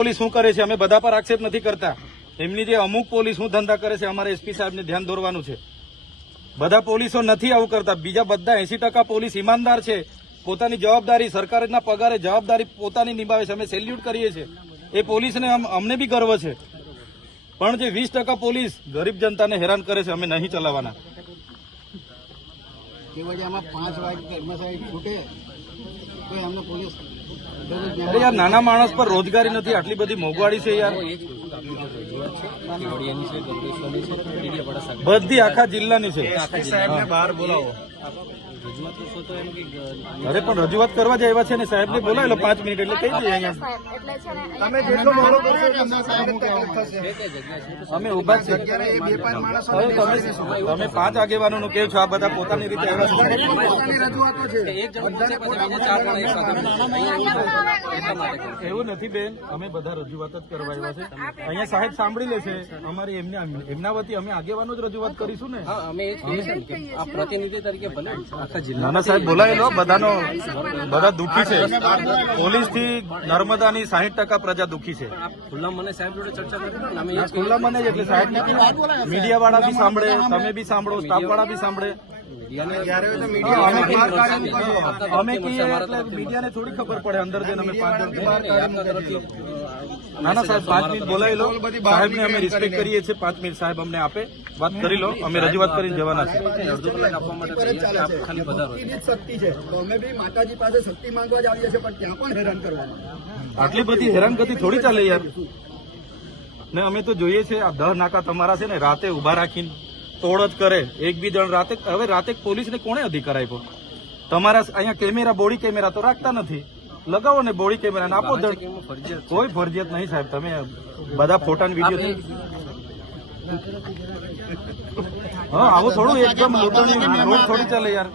Police શું કરે છે? અમે બધા પર આક્ષેપ નથી કરતા. એમની જે અમુક પોલીસ શું ધંધા કરે છે, અમારે એસપી સાહેબને ધ્યાન દોરવાનું છે. બધા પોલીસો નથી આવું કરતા. બીજા બધા એસી પોલીસ ઈમાનદાર છે. પોતાની જવાબદારી સરકારના પગારે જવાબદારી પોતાની નિભાવે છે. અમે સેલ્યુટ કરીએ છીએ. એ પોલીસને અમને બી ગર્વ છે. પણ જે વીસ પોલીસ ગરીબ જનતાને હેરાન કરે છે, અમે નહીં ચલાવવાના. પાંચ વાગે કર્મચારી છૂટે પોલીસ અરે યાર નાના માણસ પર રોજગારી નથી આટલી બધી મોંઘવારી છે યાર. બધી આખા જિલ્લાની છે. બહાર બોલાવો. અરે પણ રજૂઆત કરવા જ આવ્યા છે ને સાહેબ ને બોલાવેલો પાંચ મિનિટ એટલે થઈ દઈએ અહીંયા. એટલે છે ને તમે જેટલો મોડો કરશો તમને સાહેબ તકલીફ થશે અમે ઊભા છે. તમે પાંચ આગેવાનો નું કહો છો આ બધા પોતાની રીતે છે. છે. એવું નથી બેન. અમે બધા રજૂઆત જ કરવા આવ્યા છે. અહીંયા સાહેબ સાંભળી લેશે અમારી એમના એમના વતી અમે આગેવાનો જ રજૂઆત કરીશું ને. અમે પ્રતિનિધિ તરીકે ભલે. નાના સાહેબ બોલાયેલો બધાનો બધા દુઃખી છે. પોલીસથી નર્મદાની સાહીઠ ટકા પ્રજા દુઃખી છે. ખુલ્લા મને સાહેબ જોડે ચર્ચા ખુલ્લા મને એટલે સાહેબ મીડિયા વાળા બી સાંભળે તમે બી સાંભળો સ્ટાફ વાળા બી સાંભળે. અમે બહાર કાઢીને કરો. અમે કહીએ એટલે મીડિયાને થોડી ખબર પડે અંદર જઈને અમે પાંચ જણ ના ના સાહેબ પાંચ મિનિટ બોલાવી લો. સાહેબને અમે રિસ્પેક્ટ કરીએ છીએ પાંચ મિનિટ સાહેબ અમને આપે. વાત કરી લો અમે રજૂઆત કરીને જવાના છે. શક્તિ અમે બી માતાજી પાસે શક્તિ માંગવા જ આવીએ છીએ પણ ત્યાં પણ હેરાન કરવાના. આટલી બધી હેરાનગતિ થોડી ચાલે યાર. ને અમે તો જોઈએ છે આ દર નાકા તમારા છે ને રાતે ઊભા રાખીને તોડ જ કરે એક બી જણ રાતે હવે રાતે પોલીસને કોણે અધિકાર આપ્યો? તમારા અહીંયા કેમેરા બોડી કેમેરા તો રાખતા નથી. લગાવો ને બોડી કેમેરા ને આપો દંડ. કોઈ ફરજિયાત નહીં સાહેબ તમે બધા ફોટા વીડિયો હા આવું થોડું એકદમ લોટણી રોડ થોડી ચાલે યાર.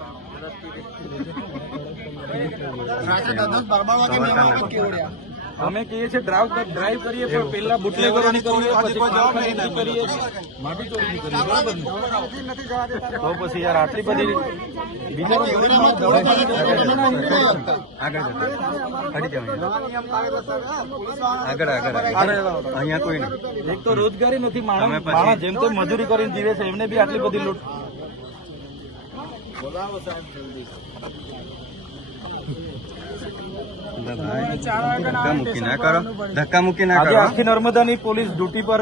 રાત્રે દસ બાર બાર વાગે મહેમાનો કેવડ્યા? અમે કહીએ છીએ ડ્રાઈવ ડ્રાઈવ કરીએ પણ પેલા બુટલેગરોની કરીએ પછી માટી ચોરી કરીએ બરાબર ને? નથી જવા દેતા. તો પછી યાર આટલી બધી બિચારો ગરીબ માણસ દોડે આગળ આગળ અહીંયા કોઈ નહીં. એક તો રોજગારી નથી માણસ જેમ તેમ મજૂરી કરીને જીવે છે એમને બી આટલી બધી લૂંટ ધક્કા મૂકી ના કરો. ધક્કા મૂકી ના કરો. આખી નર્મદાની પોલીસ ડ્યુટી પર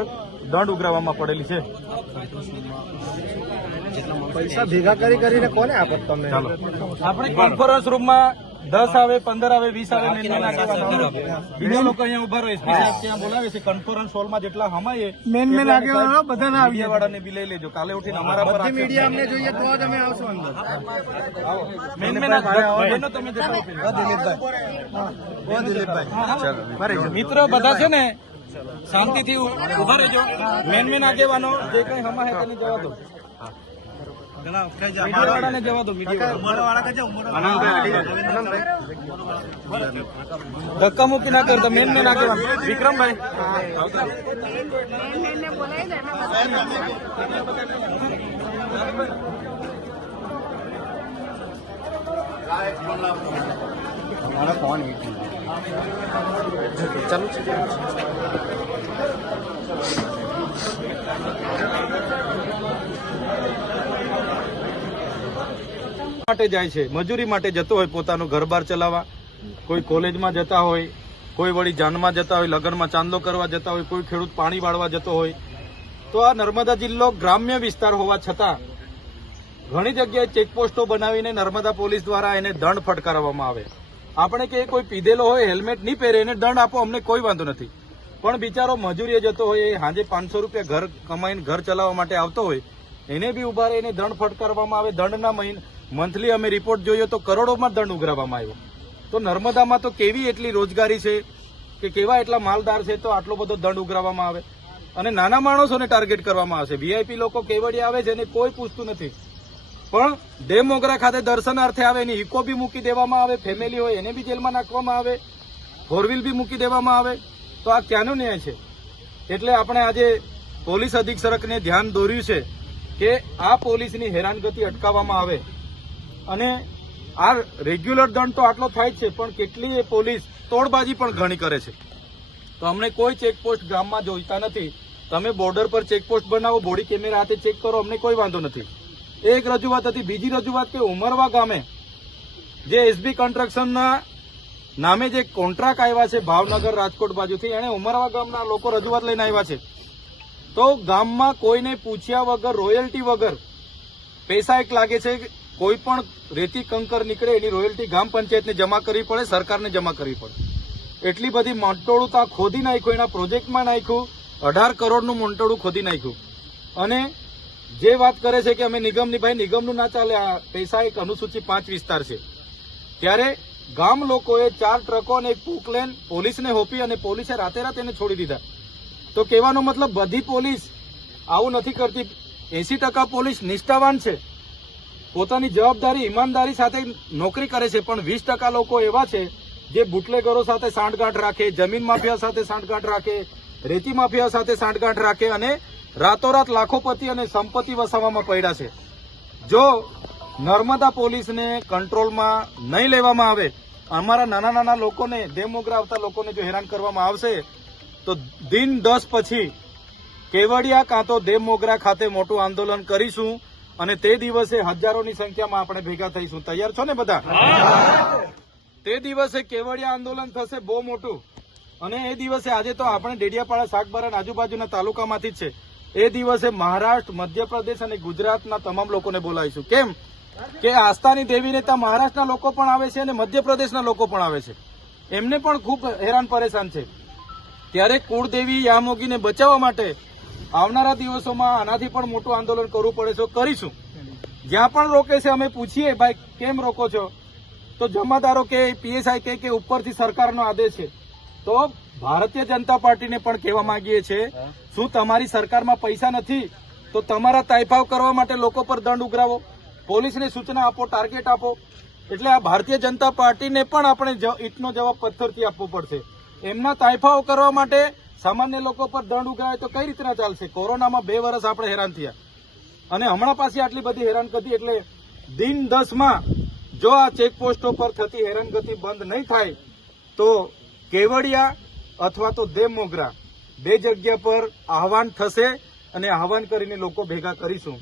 દંડ ઉઘરાવવામાં પડેલી છે. પૈસા ભેગા કરી કરીને કોને આપત તમે? આપણે કોન્ફરન્સ રૂમમાં દસ આવે પંદર આવે વીસ આવે મેન મેન આગેવાનો બીજા લોકો અહીંયા ઊભા રહે એસપી ત્યાં બોલાવે છે કોન્ફરન્સ હોલમાં જેટલા હમાયે મેન મેન આગેવાનો બધાને મીડિયા વાળાને બી લઈ લેજો. કાલે ઉઠીને અમારા પર મીડિયા અમને જોઈએ તો જ અમે આવશું અંદર. આવો. મેન મેન બહેનો તમે પેલા. મિત્ર બધા છે ને શાંતિથી ઊભા રહેજો. મેન મેન આગેવાનો જે કઈ હમા હે તેને જવા દો ધક્કા મુક્કી ના કરતા મેન ને ના કરવા વિક્રમભાઈ. દે અમે બધા મારા ફોન માટે જાય છે, મજૂરી માટે જતો હોય પોતાનું ઘર-બાર ચલાવવા, કોઈ કોલેજમાં જતા હોય, કોઈ વળી જાનમાં જતા હોય, લગ્નમાં ચાંદલો કરવા જતા હોય, કોઈ ખેડૂત પાણી વાળવા જતો હોય. તો આ નર્મદા જિલ્લો ગ્રામ્ય વિસ્તાર હોવા છતાં ઘણી જગ્યાએ ચેકપોસ્ટો બનાવીને નર્મદા પોલીસ દ્વારા એને દંડ ફટકારવામાં આવે. આપણે કે કોઈ પીધેલો હોય, હેલ્મેટ નહીં પહેરે, એને દંડ આપો, અમને કોઈ વાંધો નથી. પણ બિચારો મજૂરીએ જતો હોય, એ સાંજે પાંચસો રૂપિયા ઘર કમાઈને ઘર ચલાવવા માટે આવતો હોય, એને બી ઊભા રહીને દંડ ફટકારવામાં આવે, દંડના મહિન મંથલી અમે રિપોર્ટ જોઈએ તો કરોડોમાં દંડ ઉઘરાવવામાં આવ્યો. તો નર્મદામાં તો કેવી એટલી રોજગારી છે કે કેવા એટલા માલદાર છે તો આટલો બધો દંડ ઉઘરાવવામાં આવે? અને નાના માણસોને ટાર્ગેટ કરવામાં આવશે. વીઆઈપી લોકો કેવડિયા આવે છે એને કોઈ પૂછતું નથી. પણ ડેમ મોગરા ખાતે દર્શનાર્થે આવે, એની ઇકો બી મૂકી દેવામાં આવે ફેમિલી હોય એને બી જેલમાં નાખવામાં આવે ફોરવ્હીલ બી મૂકી દેવામાં આવે. તો આ ક્યાંનો ન્યાય છે? એટલે આપણે આજે પોલીસ અધિક્ષકને ધ્યાન દોર્યું છે કે આ પોલીસની હેરાનગતિ અટકાવવામાં આવે. અને આ રેગ્યુલર દંડ તો આટલો થાય છે, પણ કેટલી પોલીસ તોડબાજી પણ ઘણી કરે છે. તો અમને કોઈ ચેકપોસ્ટ ગામમાં જોઈતા નથી. તમે બોર્ડર પર ચેકપોસ્ટ બનાવો, બોડી કેમેરા હાથે ચેક કરો, અમને કોઈ વાંધો નથી. એક રજૂઆત હતી, બીજી રજૂઆત કે ઉમરવા ગામે જે એસબી કન્સ્ટ્રક્શનના નામે જે કોન્ટ્રાક્ટ આવ્યા છે, ભાવનગર રાજકોટ બાજુથી એને ઉમરવા ગામના લોકો રજૂઆત લઈને આવ્યા છે. તો ગામમાં કોઈને પૂછ્યા વગર, રોયલ્ટી વગર, પૈસા એક લાગે છે કોઈ પણ રેતી કંકર નીકળે એની રોયલ્ટી ગામ પંચાયતને જમા કરવી પડે, સરકારને જમા કરવી પડે. એટલી બધી મોંટોળું ત્યાં ખોદી નાખ્યું, એના પ્રોજેક્ટમાં નાખ્યું, અઢાર કરોડનું મોંટોળું ખોદી નાખ્યું. અને જે વાત કરે છે કે અમે નિગમની, ભાઈ નિગમનું ના ચાલે, આ પૈસા એક અનુસૂચિ પાંચ વિસ્તાર છે. ત્યારે ગામ લોકોએ ચાર ટ્રકો અને એક પુકલેન પોલીસને હોપી અને પોલીસે રાતે રાત એને છોડી દીધા. તો કહેવાનો મતલબ બધી પોલીસ આવું નથી કરતી. એસી ટકા પોલીસ નિષ્ઠાવાન છે. પોતાની જવાબદારી ઈમાનદારી સાથે નોકરી કરે છે, પણ વીસ ટકા લોકો એવા છે જે બુટલેગરો સાથે સાંઠગાંઠ રાખે, જમીન માફિયા સાથે સાંઠગાંઠ રાખે, રેતી માફિયા સાથે સાંઠગાંઠ રાખે અને રાતોરાત લાખોપતિ અને સંપત્તિ વસાવવામાં પડ્યા છે. જો નર્મદા પોલીસને કંટ્રોલમાં નહીં લેવામાં આવે, અમારા નાના નાના લોકોને દેમોગરા આવતા લોકોને જો હેરાન કરવામાં આવશે, તો દિન દસ પછી કેવડિયા કાં તો દેવમોગરા ખાતે મોટું આંદોલન કરીશું. અને તે દિવસે હજારોની સંખ્યામાં આપણે ભેગા થઈશું. તૈયાર છો ને બધા? તે દિવસે કેવડિયા આંદોલન થશે બહુ મોટું. અને એ દિવસે આજે તો આપણે ડેડિયાપાડા શાકબારા આજુબાજુના તાલુકામાંથી જ છે. એ દિવસે મહારાષ્ટ્ર, મધ્યપ્રદેશ અને ગુજરાતના તમામ લોકોને બોલાવીશું. કેમ? કે આસ્થાની દેવીને ત્યાં મહારાષ્ટ્રના લોકો પણ આવે છે અને મધ્યપ્રદેશના લોકો પણ આવે છે. એમને પણ ખૂબ હેરાન પરેશાન છે. ત્યારે કુળદેવી યામોગીને બચાવવા માટે આવનારા દિવસોમાં આનાથી પણ મોટું આંદોલન કરવું પડે છે, કરીશું. જ્યાં પણ રોકે છે, અમે પૂછીએ, ભાઈ, કેમ રોકો છો? તો જમાદારો કે, પીએસઆઈ કે કે ઉપરથી સરકારનો આદેશ છે. તો ભારતીય જનતા પાર્ટીને પણ કહેવા માંગીએ છીએ શું તમારી સરકારમાં પૈસા નથી? તો તમારા તાઇફાવ કરવા માટે લોકો પર દંડ ઉઘરાવો. પોલીસને સૂચના આપો, ટાર્ગેટ આપો. એટલે આ ભારતીય જનતા પાર્ટીને પણ આપણે ઈંટનો જવાબ પથ્થરથી આપવો પડશે. એમના તાઇફાઓ કરવા માટે સામાન્ય લોકો પર દંડ ઉઘરાવે તો કઈ રીતના ચાલશે? કોરોનામાં બે વર્ષ આપણે હેરાન થયા. અને હમણાં પાસે આટલી બધી હેરાનગતિ એટલે દિન દસમાં જો આ ચેકપોસ્ટો પર થતી હેરાનગતિ બંધ નહીં થાય, તો કેવડિયા અથવા તો દેવમોગરા બે જગ્યા પર આહવાન થશે અને આહવાન કરીને લોકો ભેગા કરીશું.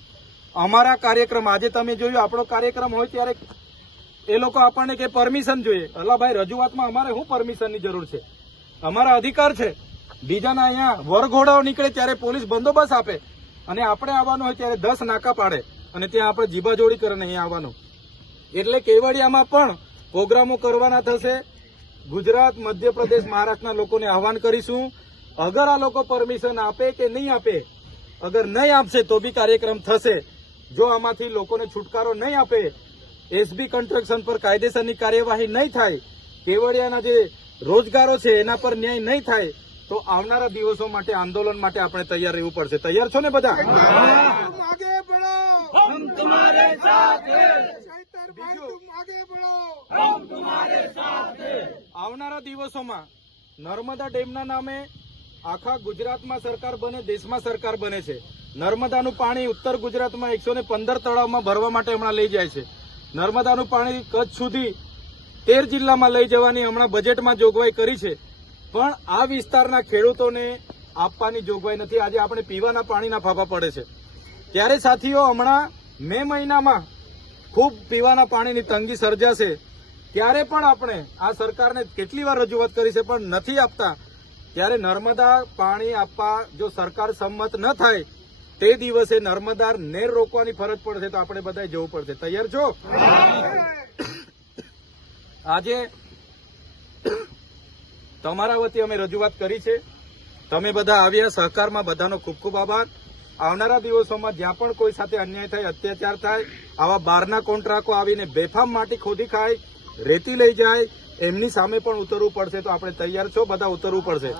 અમારા કાર્યક્રમ આજે તમે જોયું, આપણો કાર્યક્રમ હોય ત્યારે એ લોકો આપણને કે પરમિશન જોઈએ. અલા ભાઈ, રજૂઆતમાં અમારે શું પરમિશનની જરૂર છે? અમારા અધિકાર છે? બીજાના અહીંયા વરઘોડાઓ નીકળે ત્યારે પોલીસ બંદોબસ્ત આપે. અને આપણે આવવાનું હોય ત્યારે દસ નાકા પાડે. અને ત્યાં આપણે જીબાજોડી કરીને અહીંયા આવવાનું. એટલે કેવડિયામાં પણ પ્રોગ્રામો કરવાના થશે. ગુજરાત, મધ્યપ્રદેશ, મહારાષ્ટ્રના લોકોને આહવાન કરીશું. અગર આ લોકો પરમિશન આપે કે નહીં આપે, અગર નહીં આપશે તો બી કાર્યક્રમ થશે. જો આમાંથી લોકોને છુટકારો નહીં આપે એસબી કન્સ્ટ્રક્શન પર કાયદેસરની કાર્યવાહી નહીં થાય, કેવડિયાના જે રોજગારો છે એના પર ન્યાય નહીં થાય તો આવનારા દિવસો માટે આંદોલન માટે આપણે તૈયાર રહેવું પડશે. તૈયાર છો ને બધા? આવનારા દિવસોમાં નર્મદા ડેમના નામે આખા ગુજરાતમાં સરકાર બને દેશમાં સરકાર બને છે. નર્મદાનું પાણી ઉત્તર ગુજરાતમાં એકસો ને પંદર તળાવમાં ભરવા માટે હમણાં લઈ જાય છે. નર્મદાનું પાણી કચ્છ સુધી તેર જિલ્લામાં લઈ જવાની હમણાં બજેટમાં જોગવાઈ કરી છે. પણ આ વિસ્તારના ખેડૂતોને આપવાની જોગવાઈ નથી. આજે આપણે પીવાના પાણીના ફાફા પડે છે. ત્યારે સાથીઓ, હમણાં મે મહિનામાં ખૂબ પીવાના પાણીની તંગી સર્જાશે. ત્યારે પણ આપણે આ સરકારને કેટલી વાર રજૂઆત કરી છે પણ નથી આપતા. ત્યારે નર્મદા પાણી આપવા જો સરકાર સંમત ન થાય, તે દિવસે નર્મદા નેર રોકવાની ફરજ પડશે તો આપણે બધા જવું પડશે. તૈયાર છો? આજે તમારા વતી અમે રજૂઆત કરી છે. તમે બધા આવ્યા, સહકારમાં બધાનો ખૂબ ખૂબ આભાર. આવનારા દિવસોમાં જ્યાં પણ કોઈ સાથે અન્યાય થાય, અત્યાચાર થાય, આવા બારના કોન્ટ્રાકો આવીને બેફામ માટી ખોદી ખાય, રેતી લઈ જાય, એમની સામે પણ ઉતરવું પડશે તો આપણે તૈયાર છો, બધા ઉતરવું પડશે.